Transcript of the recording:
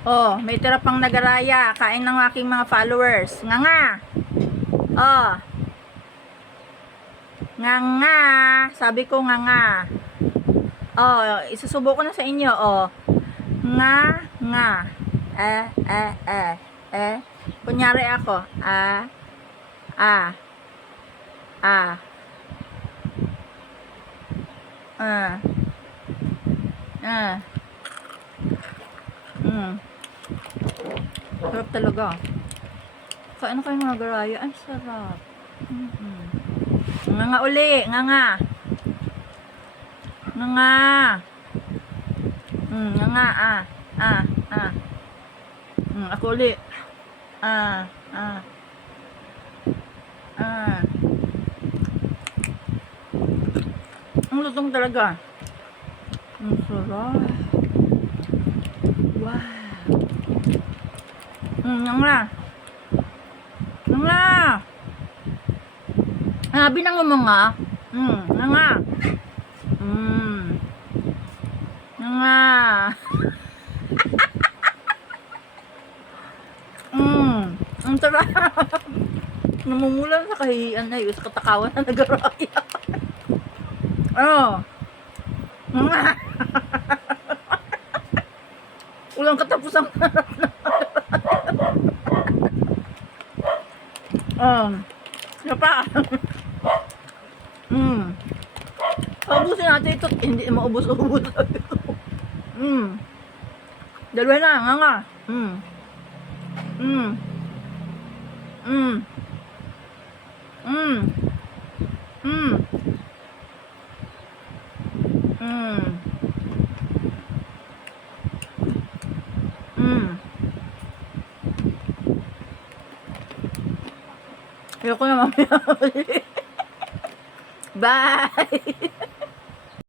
Oh, may tira pang nagaraya. Kain ng aking mga followers. Nga nga. Oh. Nga nga. Sabi ko nga nga. Oh, isusubo ko na sa inyo. Oh. Nga nga. Eh, eh, eh. Eh. Kunyari ako. Ah. Ah. Ah. Ah. Ah. Mm. Talaga. Kain na kayo mga garaya. Ay, sarap. Mm-mm. Nga nga uli. Nga nga. Nga nga. Mm, nga nga. Ah. Ah. Ah. Mm, ako uli. Ah. Ah. Ah. Ang lutong talaga. Ang sarap. Wow. Mm, yang la. Yang la. Ah, binango mo nga. Mm, yang nga. Mm. Yang nga. mm, ang sarap. Namumulan sa kahihiyan na yun, sa katakawan na nagaraya. oh. Yang nga. Walang katapusang Um, ano pa? mm. Paubusin natin ito. Hindi maubos-ubos. mm. Dalawa na, nga nga. Mm. Mm. Mm. Mm. Mm. Mm. Mm. Ayoko na mamaya. Bye!